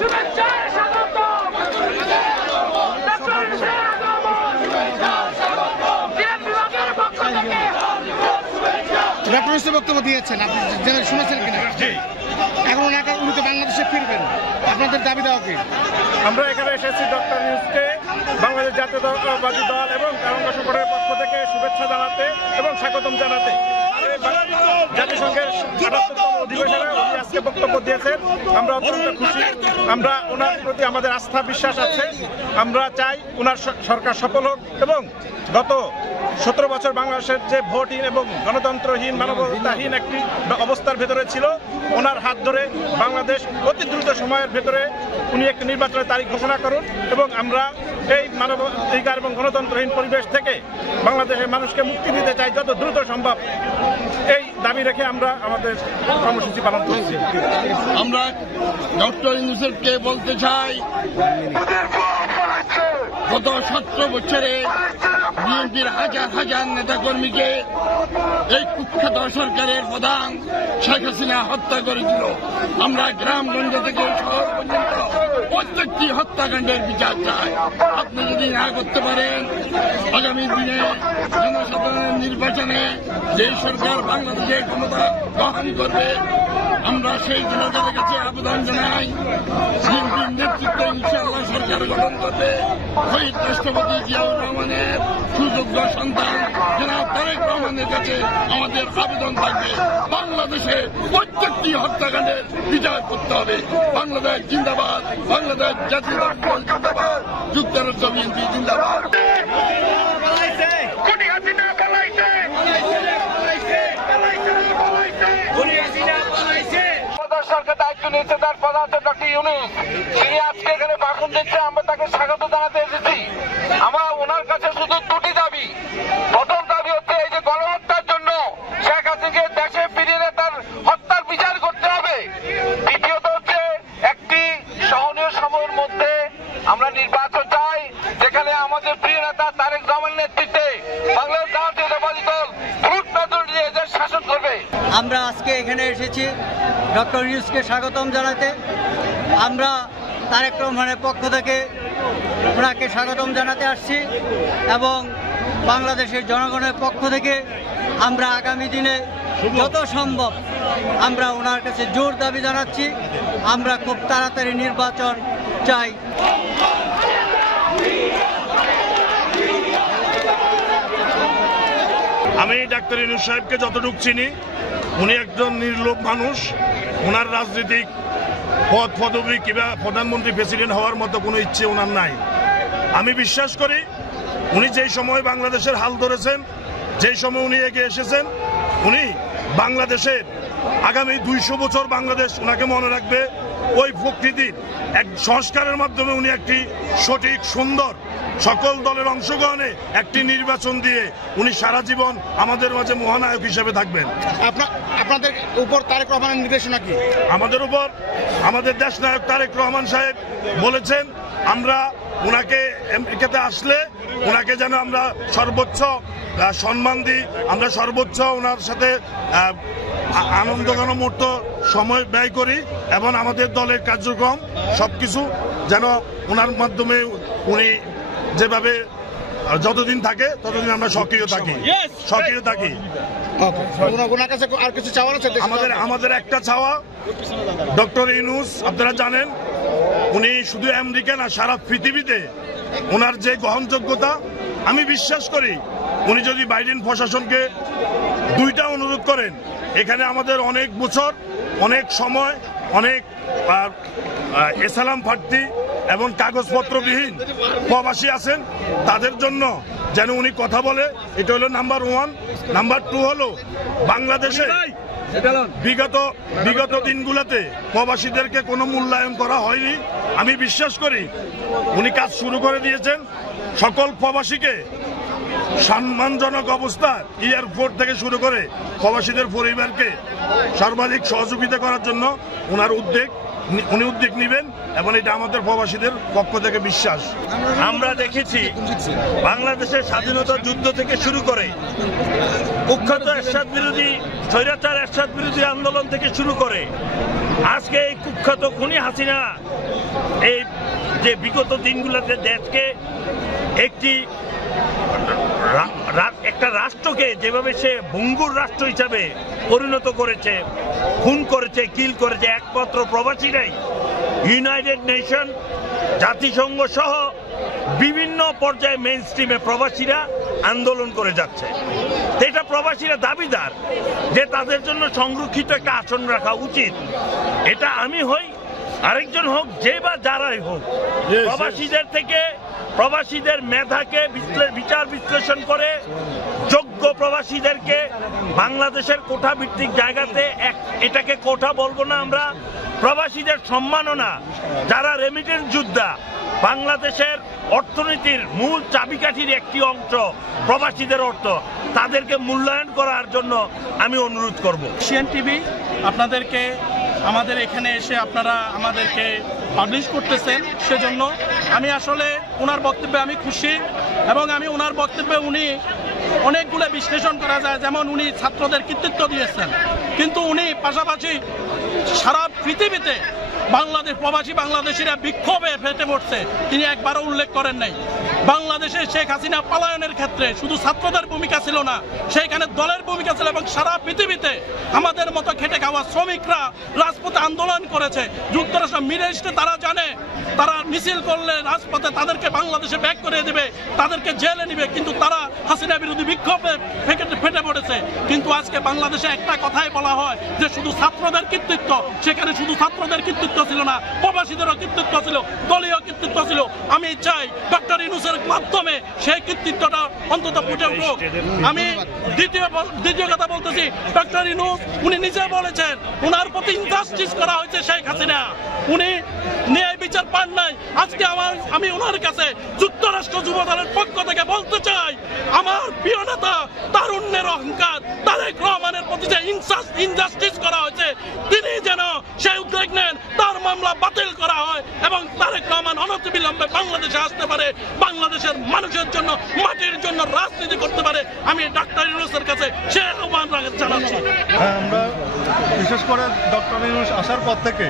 Doctor Yunus বক্তব্য দিয়েছেন, আপনি যারা শুনেছেন কিনা? এখন উনি তো বাংলাদেশে ফিরবেন, আপনাদের দাবি দেওয়া কি? আমরা এখানে এসেছি ডক্টর ইউনূসকে বাংলাদেশ জাতীয়তাবাদী দল এবং কারণ সংগঠনের পক্ষ থেকে শুভেচ্ছা জানাতে এবং স্বাগতম জানাতে। জাতিসংঘের ৭৮তম অধিবেশনে উনি আজকে বক্তব্য দিয়েছেন, আমরা অত্যন্ত খুশি। আমরা ওনার প্রতি আমাদের আস্থা বিশ্বাস আছে। আমরা চাই ওনার সরকার সফল হোক এবং গত ১৭ বছর বাংলাদেশের যে ভোটহীন এবং গণতন্ত্রহীন মানবতাহীন একটি অবস্থার ভেতরে ছিল, ওনার হাত ধরে বাংলাদেশ অতি দ্রুত সময়ের ভেতরে উনি একটি নির্বাচনের তারিখ ঘোষণা করুন এবং আমরা এই মানবাধিকার এবং গণতন্ত্রহীন পরিবেশ থেকে বাংলাদেশের মানুষকে মুক্তি দিতে চাই যত দ্রুত সম্ভব। এই দাবি রেখে আমরা আমাদের কর্মসূচি পালন করছি। আমরা ডক্টর ইউনূসকে বলতে চাই, গত ১৭ বছরে বিএনপির হাজার হাজার নেতাকর্মীকে এই কুখ্যাত সরকারের প্রধান শেখ হাসিনা হত্যা করেছিল। আমরা গ্রামগঞ্জ থেকে শহর পর্যন্ত প্রত্যেকটি হত্যাকাণ্ডের বিচার চাই। আপনি যদি না করতে পারেন, আগামী দিনে জনসাধারণের নির্বাচনে যে সরকার বাংলাদেশে ক্ষমতা গ্রহণ করবে, আমরা সেই জনগণের কাছে আবেদন জানাই, বিএনপির নেতৃত্বে ইনশাআল্লাহ সরকার গঠন করবে। শহীদ রাষ্ট্রপতি জিয়াউর রহমানের সুযোগ্য সন্তান জনাব তারেক রহমানের কাছে আমাদের আবেদন থাকবে, বাংলাদেশে প্রত্যেকটি হত্যাকাণ্ডের বিচার করতে হবে। বাংলাদেশ জিন্দাবাদ, বাংলাদেশ জাতীয়তাবাদী দল জিন্দাবাদ, যুক্তরাষ্ট্র বিএনপি জিন্দাবাদ। সরকার দায়িত্ব নিয়েছে, তার প্রধান ডক্টর ইউনূস, তিনি আজকে এখানে ভাষণ দিচ্ছে, আমরা তাকে স্বাগত জানাতে এসেছি। আমরা ওনার কাছে শুধু দুটি দাবি। প্রথম দাবি হচ্ছে এই যে গণহত্যার জন্য শেখ হাসিনাকে দেশে ফিরিয়ে তার হত্যার বিচার করতে হবে। দ্বিতীয়ত হচ্ছে একটি সহনীয় সময়ের মধ্যে আমরা নির্বাচন চাই, যেখানে আমাদের প্রিয় নেতা তারেক রহমানের নেতৃত্বে বাংলাদেশ জাতীয়তাবাদী দল ভোট মেজরিটি দিয়ে দেশ শাসন করবে। আমরা আজকে এখানে এসেছি ডক্টর ইউনূসকে স্বাগতম জানাতে। আমরা তারেক রহমানের পক্ষ থেকে ওনাকে স্বাগতম জানাতে আসছি এবং বাংলাদেশের জনগণের পক্ষ থেকে আমরা আগামী দিনে যত সম্ভব আমরা ওনার কাছে জোর দাবি জানাচ্ছি। আমরা খুব তাড়াতাড়ি নির্বাচন চাই। আমি ডাক্তার ইউনূস সাহেবকে যতটুকু চিনি, উনি একজন নির্লোভ মানুষ। ওনার রাজনৈতিক পদবি কিংবা প্রধানমন্ত্রী প্রেসিডেন্ট হওয়ার মতো কোনো ইচ্ছে ওনার নাই। আমি বিশ্বাস করি উনি যেই সময় বাংলাদেশের হাল ধরেছেন, যেই সময় উনি এগিয়ে এসেছেন, উনি বাংলাদেশের আগামী ২০০ বছর বাংলাদেশ ওনাকে মনে রাখবে। ওই প্রকৃতির এক সংস্কারের মাধ্যমে উনি একটি সঠিক সুন্দর সকল দলের অংশগ্রহণে একটি নির্বাচন দিয়ে উনি সারা জীবন আমাদের মাঝে মহানায়ক হিসেবে থাকবেন। আপনাদের উপর তারেক রহমানের নির্দেশনা কি? আমাদের উপর আমাদের দেশ নায়ক তারেক রহমান সাহেব বলেছেন, আমরা ওনাকে আমেরিকাতে আসলে ওনাকে যেন আমরা সর্বোচ্চ সম্মান দিই, আমরা সর্বোচ্চ ওনার সাথে আনন্দঘন মুহূর্ত সময় ব্যয় করি এবং আমাদের দলের কার্যক্রম সবকিছু যেন ওনার মাধ্যমে উনি যেভাবে যতদিন থাকে ততদিন আমরা সক্রিয় থাকি। আর কিছু চাওয়ার আছে? আমাদের একটা চাওয়া, ডক্টর ইউনূস আপনারা জানেন উনি শুধু আমেরিকা না, সারা পৃথিবীতে ওনার যে গ্রহণযোগ্যতা, আমি বিশ্বাস করি উনি যদি বাইডেন প্রশাসনকে দুইটা অনুরোধ করেন, এখানে আমাদের অনেক বছর, অনেক সময়, অনেক এসালাম প্রার্থী এবং কাগজপত্রবিহীন প্রবাসী আছেন, তাদের জন্য যেন উনি কথা বলে। এটা হলো নাম্বার 1। নাম্বার 2 হলো বাংলাদেশে বিগত দিনগুলোতে প্রবাসীদেরকে কোনো মূল্যায়ন করা হয়নি। আমি বিশ্বাস করি উনি কাজ শুরু করে দিয়েছেন। সকল প্রবাসীকে সম্মানজনক অবস্থায় এয়ারপোর্ট থেকে শুরু করে প্রবাসীদের পরিবারকে সর্বাধিক সহযোগিতা করার জন্য ওনার উদ্যোগ উনি উদ্যোগ নেবেন এবং এটা আমাদের প্রবাসীদের পক্ষ থেকে বিশ্বাস। আমরা দেখেছি বাংলাদেশের স্বাধীনতা যুদ্ধ থেকে শুরু করে কুখ্যাত এরশাদ বিরোধী স্বৈরাচার এরশাদ বিরোধী আন্দোলন থেকে শুরু করে আজকে এই কুখ্যাত খুনি হাসিনা এই যে বিগত দিনগুলোতে দেশকে একটা রাষ্ট্রকে যেভাবে সে ভঙ্গুর রাষ্ট্র হিসাবে পরিণত করেছে, খুন করেছে, কিল করেছে, একমাত্র প্রবাসীরাই ইউনাইটেড নেশন, জাতিসংঘ সহ বিভিন্ন পর্যায়ে মেইন স্ট্রিমে প্রবাসীরা আন্দোলন করে যাচ্ছে। এটা প্রবাসীরা দাবিদার যে তাদের জন্য সংরক্ষিত একটা আসন রাখা উচিত। এটা আমি হই, আরেকজন হোক, যে বা যারাই হোক, প্রবাসীদের থেকে প্রবাসীদের মেধাকে বিচার বিশ্লেষণ করে যোগ্য প্রবাসীদেরকে বাংলাদেশের কোঠা ভিত্তিক জায়গাতে, এটাকে কোঠা বলবো না আমরা, প্রবাসীদের সম্মাননা, যারা রেমিটেন্স যোদ্ধা, বাংলাদেশের অর্থনীতির মূল চাবিকাঠির একটি অংশ প্রবাসীদের অর্থ, তাদেরকে মূল্যায়ন করার জন্য আমি অনুরোধ করব। এশিয়ান টিভি আপনাদেরকে আমাদের এখানে এসে আপনারা আমাদেরকে পাবলিশ করতেছেন, সেজন্য আমি আসলে ওনার বক্তব্যে আমি খুশি। এবং আমি ওনার বক্তব্যে উনি অনেকগুলো বিশ্লেষণ করা যায়, যেমন উনি ছাত্রদের কৃতিত্ব দিয়েছেন, কিন্তু উনি পাশাপাশি সারা পৃথিবীতে প্রবাসী বাংলাদেশিরা বিক্ষোভে ফেটে পড়ছে তিনি একবারও উল্লেখ করেন নাই। বাংলাদেশে শেখ হাসিনা পলায়নের ক্ষেত্রে শুধু ছাত্রদের ভূমিকা ছিল না, সেইখানে দলের ভূমিকা ছিল, এবং সারা পৃথিবীতে আমাদের মতো খেটে খাওয়া শ্রমিকরা রাজপথে আন্দোলন করেছে। যুক্তরাষ্ট্র মিডল ইস্টে তারা জানে তারা মিছিল করলে রাজপথে তাদেরকে বাংলাদেশে ব্যাক করে দেবে, তাদেরকে জেলে নিবে, কিন্তু তারা হাসিনা বিরোধী বিক্ষোভে ফেটে পড়েছে। কিন্তু আজকে বাংলাদেশে একটা কথাই বলা হয় যে শুধু ছাত্রদের কৃতিত্ব, সেখানে শুধু ছাত্রদের কৃতিত্ব ছিল না, প্রবাসীদেরও কৃতিত্ব ছিল, দলীয় কৃতিত্ব ছিল। আমি চাই ডক্টর ইউনূসের মাধ্যমে সেই কৃতিত্বটা অন্তত ফুটে উঠুক। আমি দ্বিতীয় কথা বলতেছি, ডক্টর ইউনূস উনি নিজে বলেছেন ওনার প্রতি ইনজাস্টিস করা হয়েছে শেখ হাসিনা, উনি ন্যায় বিচার পান নাই। আজকে আমি ওনার কাছে যুক্তরাষ্ট্র যুব দলের পক্ষ থেকে বলতে চাই, আমার প্রিয় নেতা তারুণ্যের অহংকার তারেক রহমানের প্রতি যে ইনজাস্টিস করা হয়েছে, তিনি যেন সেই উদ্যোগ নেন, তার মামলা বাতিল করা হয় এবং তারেক রহমান অনতিবিলম্বে বাংলাদেশে আসতে পারে, বাংলাদেশের মানুষের জন্য, মাটির জন্য রাজনীতি করতে পারে। আমি ডক্টর ইউনূসের কাছে সে আহ্বান জানাচ্ছি। আমরা বিশেষ করে ডক্টর ইউনূস আসার পর থেকে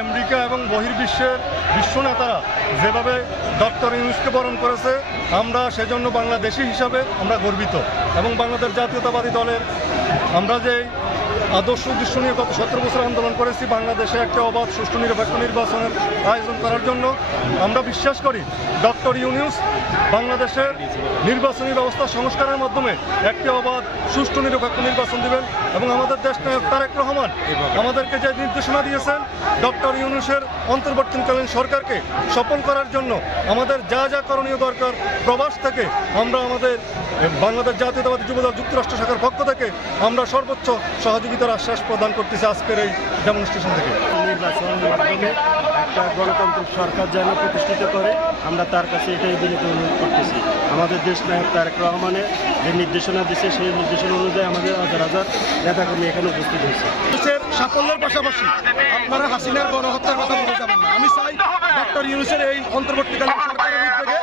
আমেরিকা এবং বহির্বিশ্বের বিশ্ব নেতারা যেভাবে ডক্টর ইউনূসকে বরণ করেছে, আমরা সেজন্য বাংলাদেশি হিসাবে আমরা গর্বিত। এবং বাংলাদেশ জাতীয়তাবাদী দলের আমরা যে আদর্শ উদ্দেশ্য নিয়ে গত 17 বছর আন্দোলন করেছি, বাংলাদেশে একটা অবাধ সুষ্ঠু নিরপেক্ষ নির্বাচনের আয়োজন করার জন্য, আমরা বিশ্বাস করি ডক্টর ইউনূস বাংলাদেশের নির্বাচনী ব্যবস্থা সংস্কারের মাধ্যমে একটি অবাধ সুষ্ঠু নিরপেক্ষ নির্বাচন দিবেন। এবং আমাদের দেশ নায়ক তারেক রহমান আমাদেরকে যে নির্দেশনা দিয়েছেন ডক্টর ইউনূসের অন্তর্বর্তীকালীন সরকারকে সফল করার জন্য আমাদের যা যা করণীয় দরকার, প্রবাস থেকে আমরা আমাদের বাংলাদেশ জাতীয়তাবাদী যুবদল যুক্তরাষ্ট্র শাখার পক্ষ থেকে আমরা সর্বোচ্চ সহযোগিতার আশ্বাস প্রদান করতেছি আজকের এই ডেমনস্ট্রেশন থেকে। নির্বাচনের মাধ্যমে একটা গণতান্ত্রিক সরকার যেন প্রতিষ্ঠিত করে, আমরা তার কাছে এটাই বিনীত অনুরোধ করতেছি। আমাদের দেশ নায়ক তারেক রহমানের যে নির্দেশনা দিচ্ছে, সেই নির্দেশনা অনুযায়ী আমাদের হাজার হাজার নেতাকর্মী এখানে উপস্থিত হয়েছে। দেশের সাফল্যের পাশাপাশি আপনারা হাসিনার গণহত্যার কথা বলে যাবেন না। আমি চাই ডক্টর ইউনূসের এই অন্তর্বর্তীকালীন সরকারের উদ্যোগে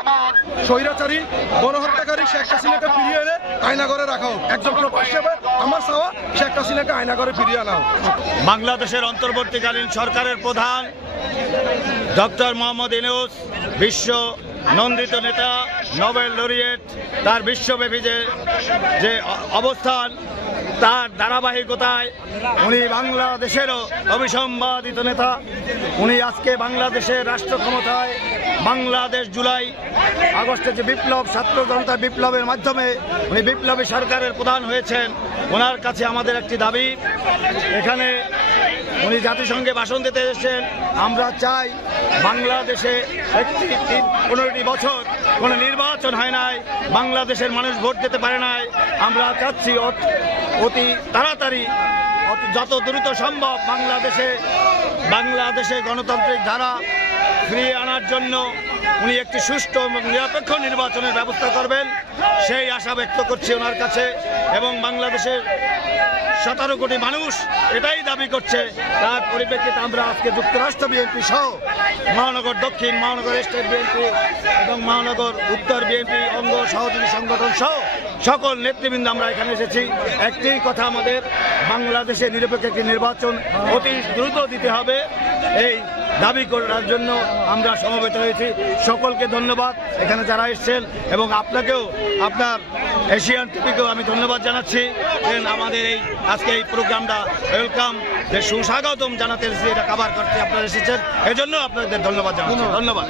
স্বৈরাচারী গণহত্যাকারী শেখ হাসিনাকে ফিরিয়ে এনে আয়নাঘরে রাখা হোক। একজন প্রবাসী হিসেবে আমার চাওয়া শেখ হাসিনাকে আয়নাঘরে ফিরিয়ে আনা হোক। বাংলাদেশের অন্তর্বর্তীকালীন সরকারের প্রধান ডক্টর মোহাম্মদ ইউনূস বিশ্ব নন্দিত নেতা, নোবেল লরিয়েট, তার বিশ্বব্যাপী যে অবস্থান, তার ধারাবাহিকতায় উনি বাংলাদেশেরও অবিসম্বাদিত নেতা। উনি আজকে বাংলাদেশের রাষ্ট্র ক্ষমতায়, বাংলাদেশ জুলাই আগস্টে যে বিপ্লব, ছাত্র জনতা বিপ্লবের মাধ্যমে উনি বিপ্লবী সরকারের প্রধান হয়েছেন। ওনার কাছে আমাদের একটি দাবি, এখানে উনি জাতিসংঘে ভাষণ দিতে এসেছেন, আমরা চাই বাংলাদেশে 15টি বছর কোনো নির্বাচন হয় নাই, বাংলাদেশের মানুষ ভোট দিতে পারে নাই। আমরা চাচ্ছি অতি তাড়াতাড়ি, যত দ্রুত সম্ভব বাংলাদেশে গণতান্ত্রিক ধারা ফিরিয়ে আনার জন্য উনি একটি সুষ্ঠু এবং নিরপেক্ষ নির্বাচনের ব্যবস্থা করবেন। সেই আশা ব্যক্ত করছি ওনার কাছে। এবং বাংলাদেশের 17 কোটি মানুষ এটাই দাবি করছে, তার পরিপ্রেক্ষিতে আমরা আজকে যুক্তরাষ্ট্র বিএনপি সহ মহানগর দক্ষিণ, মহানগর স্টেট বিএনপি এবং মহানগর উত্তর বিএনপি অঙ্গ সহযোগী সংগঠন সহ সকল নেতৃবৃন্দ আমরা এখানে এসেছি। একটি কথা আমাদের, বাংলাদেশে নিরপেক্ষ একটি নির্বাচন অতি দ্রুত দিতে হবে, এই দাবি করার জন্য আমরা সমবেত হয়েছি। সকলকে ধন্যবাদ এখানে যারা এসেছেন, এবং আপনাকেও, আপনার এশিয়ান টিভিকেও আমি ধন্যবাদ জানাচ্ছি। আমাদের এই আজকে এই প্রোগ্রামটা ওয়েলকাম, যে সুস্বাগতম জানাতে এসেছি, এটা কভার করতে আপনারা এসেছেন, এজন্য আপনাদের ধন্যবাদ জানাচ্ছি। ধন্যবাদ।